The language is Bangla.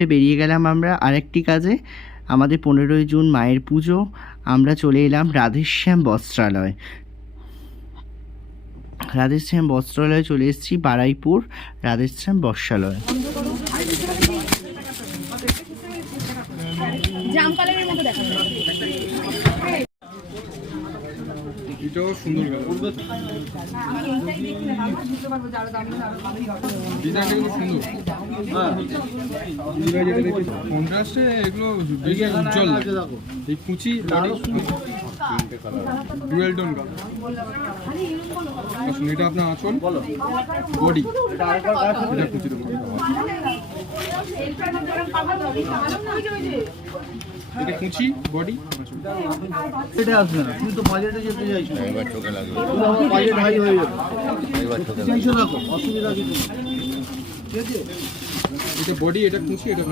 বেরিয়ে গেলাম আমরা আরেকটি কাজে। আমাদের 15ই জুন মায়ের পুজো। আমরা চলে এলাম রাধেশ্যাম বস্ত্রালয়। রাধেশ্যাম বস্ত্রালয়ে চলে এসেছি, বারুইপুর রাধেশ্যাম বস্ত্রালয়। জাম কালারের মতো দেখা যায়। এটাও সুন্দর ডিজাইনটা সুন্দর। কন্ট্রাস্টে এগুলো বেশি উজ্জ্বল। এই কুচি ডুয়েল টোন কালার। আসুন, এটা আপনার আঁচল, বডি, এটা কুচি দেবো। এটা কুচি, বডি, এটা আসবে না, তুমি তো বাজেটে যেতে চাইছো, এবার চোখে লাগবে, বাজেট হাই হয়ে যাবে, এবার চোখে লাগবে, রাখো, অসুবিধা কিছু নেই, ঠিক আছে। এটা বডি, এটা কুচি, এটা